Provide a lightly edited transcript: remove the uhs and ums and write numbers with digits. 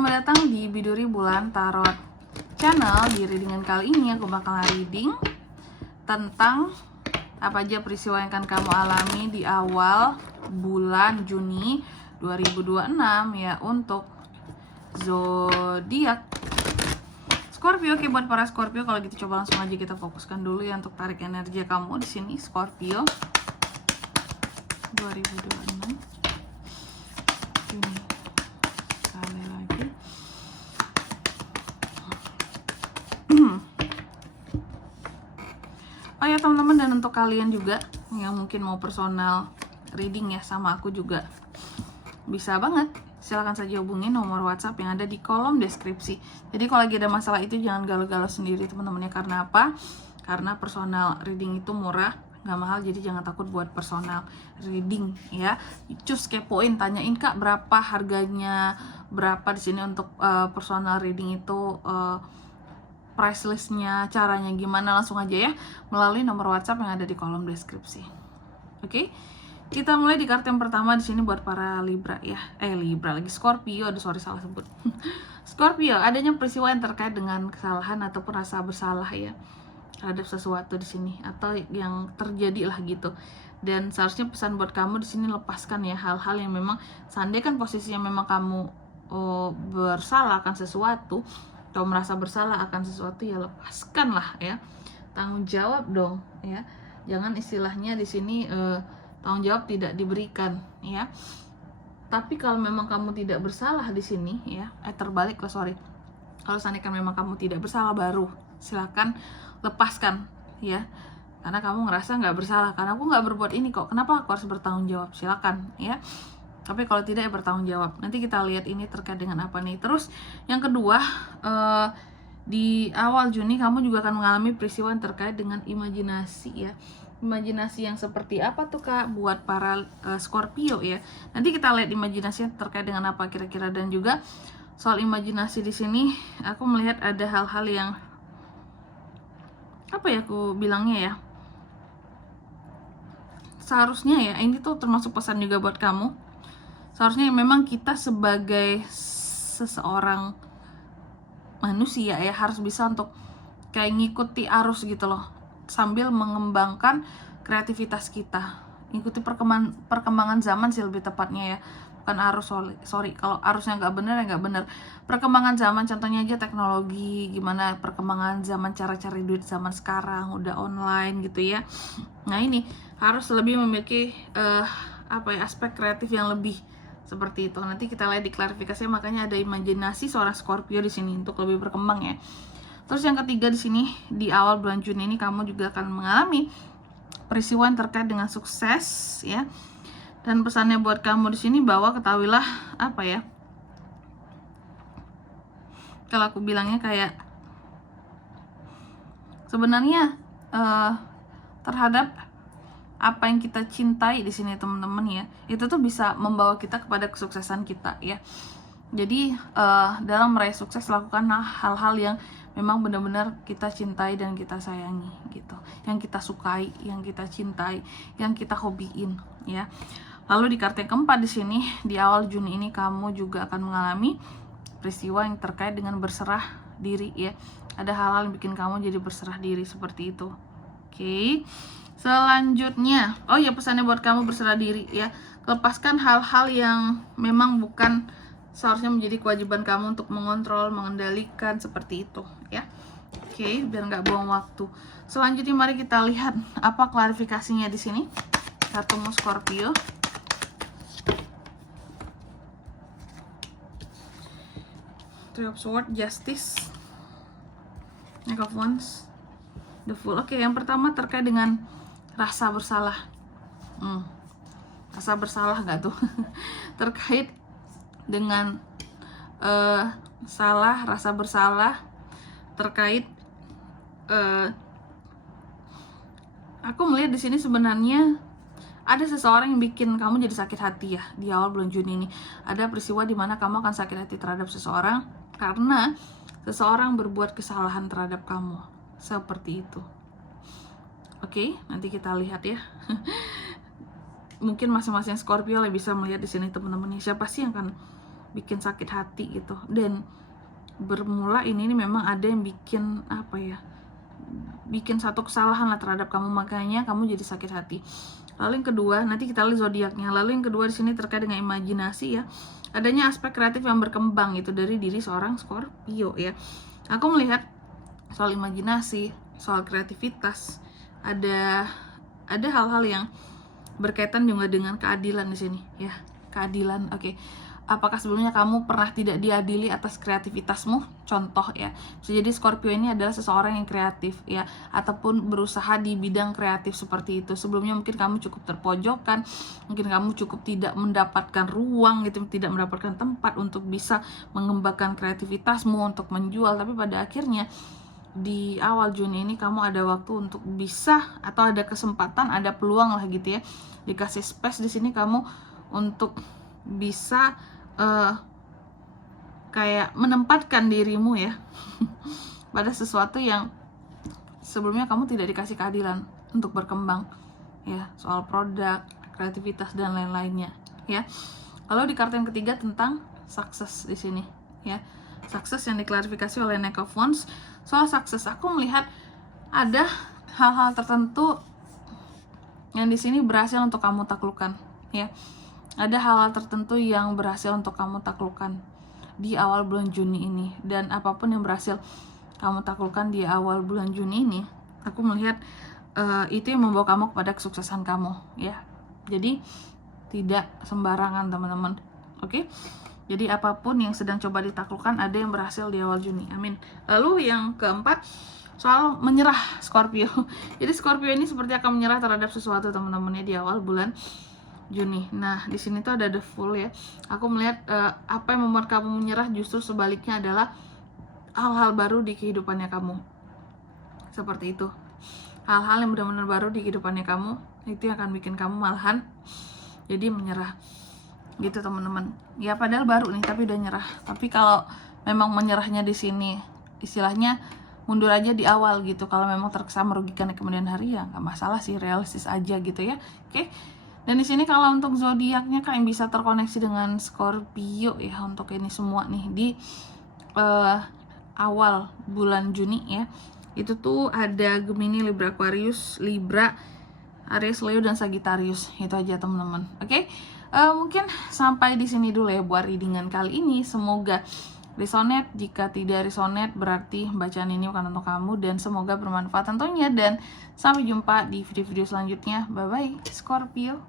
Selamat datang di Biduri Bulan Tarot Channel. Di readingan kali ini aku bakal reading tentang apa aja peristiwa yang akan kamu alami di awal bulan Juni 2026 ya, untuk zodiak Scorpio. Oke, buat para Scorpio, kalau gitu coba langsung aja kita fokuskan dulu ya untuk tarik energi kamu di sini Scorpio 2026 Juni. Sekali lagi. Oh ya teman-teman, dan untuk kalian juga yang mungkin mau personal reading ya sama aku juga, bisa banget, silahkan saja hubungi nomor WhatsApp yang ada di kolom deskripsi. Jadi kalau lagi ada masalah itu jangan galau-galau sendiri teman-teman ya. Karena apa? Karena personal reading itu murah, nggak mahal, jadi jangan takut buat personal reading ya. Cus kepoin, tanyain kak berapa harganya, berapa di sini untuk personal reading itu, price listnya, caranya gimana, langsung aja ya melalui nomor WhatsApp yang ada di kolom deskripsi. Oke, kita mulai di kartu yang pertama di sini buat para Libra ya. Libra lagi, Scorpio, salah sebut. Scorpio, adanya peristiwa yang terkait dengan kesalahan ataupun rasa bersalah ya terhadap sesuatu di sini, atau yang terjadi lah gitu. Dan seharusnya pesan buat kamu di sini, lepaskan ya hal-hal yang memang seandainya kan posisinya memang kamu bersalah akan sesuatu atau merasa bersalah akan sesuatu, ya lepaskan lah ya, tanggung jawab dong ya. Jangan istilahnya di sini tanggung jawab tidak diberikan ya. Tapi kalau memang kamu tidak bersalah di sini ya, terbalik lah, sorry, kalau seandainya memang kamu tidak bersalah, baru silakan lepaskan ya, karena kamu ngerasa nggak bersalah, karena aku nggak berbuat ini kok, kenapa aku harus bertanggung jawab, silakan ya. Tapi kalau tidak ya bertanggung jawab. Nanti kita lihat ini terkait dengan apa nih. Terus yang kedua, di awal Juni kamu juga akan mengalami peristiwa yang terkait dengan imajinasi ya. Imajinasi yang seperti apa tuh kak buat para Scorpio ya. Nanti kita lihat imajinasi terkait dengan apa kira-kira. Dan juga soal imajinasi di sini aku melihat ada hal-hal yang apa ya aku bilangnya ya, seharusnya ya, ini tuh termasuk pesan juga buat kamu. Seharusnya memang kita sebagai seseorang manusia ya harus bisa untuk kayak ngikuti arus gitu loh, sambil mengembangkan kreativitas kita, ikuti perkembangan zaman sih lebih tepatnya ya, bukan arus. Sorry kalau arusnya nggak bener ya nggak bener. Perkembangan zaman, contohnya aja teknologi, gimana perkembangan zaman, cara cari duit zaman sekarang udah online gitu ya. Nah ini harus lebih memiliki aspek kreatif yang lebih seperti itu. Nanti kita lihat di klarifikasinya, makanya ada imajinasi seorang Scorpio di sini untuk lebih berkembang ya. Terus yang ketiga di sini, di awal bulan Juni ini kamu juga akan mengalami peristiwa yang terkait dengan sukses ya. Dan pesannya buat kamu di sini bahwa ketahuilah apa ya, kalau aku bilangnya kayak sebenarnya terhadap apa yang kita cintai di sini teman-teman ya, itu tuh bisa membawa kita kepada kesuksesan kita ya. Jadi dalam meraih sukses, lakukan hal-hal yang memang benar-benar kita cintai dan kita sayangi gitu, yang kita sukai, yang kita cintai, yang kita hobiin ya. Lalu di kartu yang keempat di sini, di awal Juni ini kamu juga akan mengalami peristiwa yang terkait dengan berserah diri ya. Ada hal-hal yang bikin kamu jadi berserah diri seperti itu. Oke. Selanjutnya, oh ya, pesannya buat kamu berserah diri ya. Lepaskan hal-hal yang memang bukan seharusnya menjadi kewajiban kamu untuk mengontrol, mengendalikan seperti itu ya. Oke, biar nggak buang waktu. Selanjutnya mari kita lihat apa klarifikasinya di sini. Kartumu Scorpio. Three of Swords, Justice, Knight of Wands, The Fool. Oke, yang pertama terkait dengan rasa bersalah. Rasa bersalah gak tuh? Terkait dengan rasa bersalah terkait aku melihat di sini sebenarnya ada seseorang yang bikin kamu jadi sakit hati ya di awal bulan Juni ini. Ada peristiwa di mana kamu akan sakit hati terhadap seseorang karena seseorang berbuat kesalahan terhadap kamu. Seperti itu. Oke, nanti kita lihat ya. Mungkin masing-masing Scorpio bisa melihat di sini teman-teman. Siapa sih yang akan bikin sakit hati gitu. Dan bermula ini memang ada yang bikin apa ya, bikin satu kesalahan lah terhadap kamu, makanya kamu jadi sakit hati. Lalu yang kedua, nanti kita lihat zodiaknya. Lalu yang kedua di sini terkait dengan imajinasi ya. Adanya aspek kreatif yang berkembang itu dari diri seorang Scorpio ya. Aku melihat soal imajinasi, soal kreativitas, ada hal-hal yang berkaitan juga dengan keadilan di sini ya. Keadilan, oke. Apakah sebelumnya kamu pernah tidak diadili atas kreativitasmu? Contoh ya, bisa jadi Scorpio ini adalah seseorang yang kreatif ya, ataupun berusaha di bidang kreatif seperti itu. Sebelumnya mungkin kamu cukup terpojokkan, mungkin kamu cukup tidak mendapatkan ruang gitu, tidak mendapatkan tempat untuk bisa mengembangkan kreativitasmu untuk menjual. Tapi pada akhirnya di awal Juni ini kamu ada waktu untuk bisa, atau ada kesempatan, ada peluang lah gitu ya, dikasih space di sini kamu untuk bisa kayak menempatkan dirimu ya pada sesuatu yang sebelumnya kamu tidak dikasih keadilan untuk berkembang ya, soal produk, kreativitas dan lain-lainnya ya. Lalu di kartu yang ketiga tentang sukses di sini ya, sukses yang diklarifikasi oleh Knight of Wands. Soal sukses aku melihat ada hal-hal tertentu yang di sini berhasil untuk kamu taklukkan ya. Ada hal-hal tertentu yang berhasil untuk kamu taklukkan di awal bulan Juni ini. Dan apapun yang berhasil kamu taklukkan di awal bulan Juni ini, aku melihat itu yang membawa kamu kepada kesuksesan kamu ya. Jadi tidak sembarangan teman-teman. Oke? Jadi apapun yang sedang coba ditaklukkan, ada yang berhasil di awal Juni. Amin. Lalu yang keempat, soal menyerah Scorpio. Jadi Scorpio ini seperti akan menyerah terhadap sesuatu teman-temannya di awal bulan Juni. Nah, di sini tuh ada the Fool ya. Aku melihat apa yang membuat kamu menyerah justru sebaliknya adalah hal-hal baru di kehidupannya kamu. Seperti itu. Hal-hal yang benar-benar baru di kehidupannya kamu, itu yang akan bikin kamu malahan jadi menyerah. Gitu teman-teman. Ya padahal baru nih tapi udah nyerah. Tapi kalau memang menyerahnya di sini istilahnya mundur aja di awal gitu. Kalau memang terkesan merugikan di kemudian hari ya nggak masalah sih, realistis aja gitu ya. Oke. Dan di sini kalau untuk zodiaknya kalian bisa terkoneksi dengan Scorpio ya untuk ini semua nih di awal bulan Juni ya. Itu tuh ada Gemini, Libra, Aquarius, Libra, Aries, Leo dan Sagittarius. Itu aja teman-teman. Oke. Mungkin sampai di sini dulu ya buat readingan kali ini. Semoga resonate. Jika tidak resonate berarti bacaan ini bukan untuk kamu, dan semoga bermanfaat tentunya. Dan sampai jumpa di video-video selanjutnya. Bye bye Scorpio.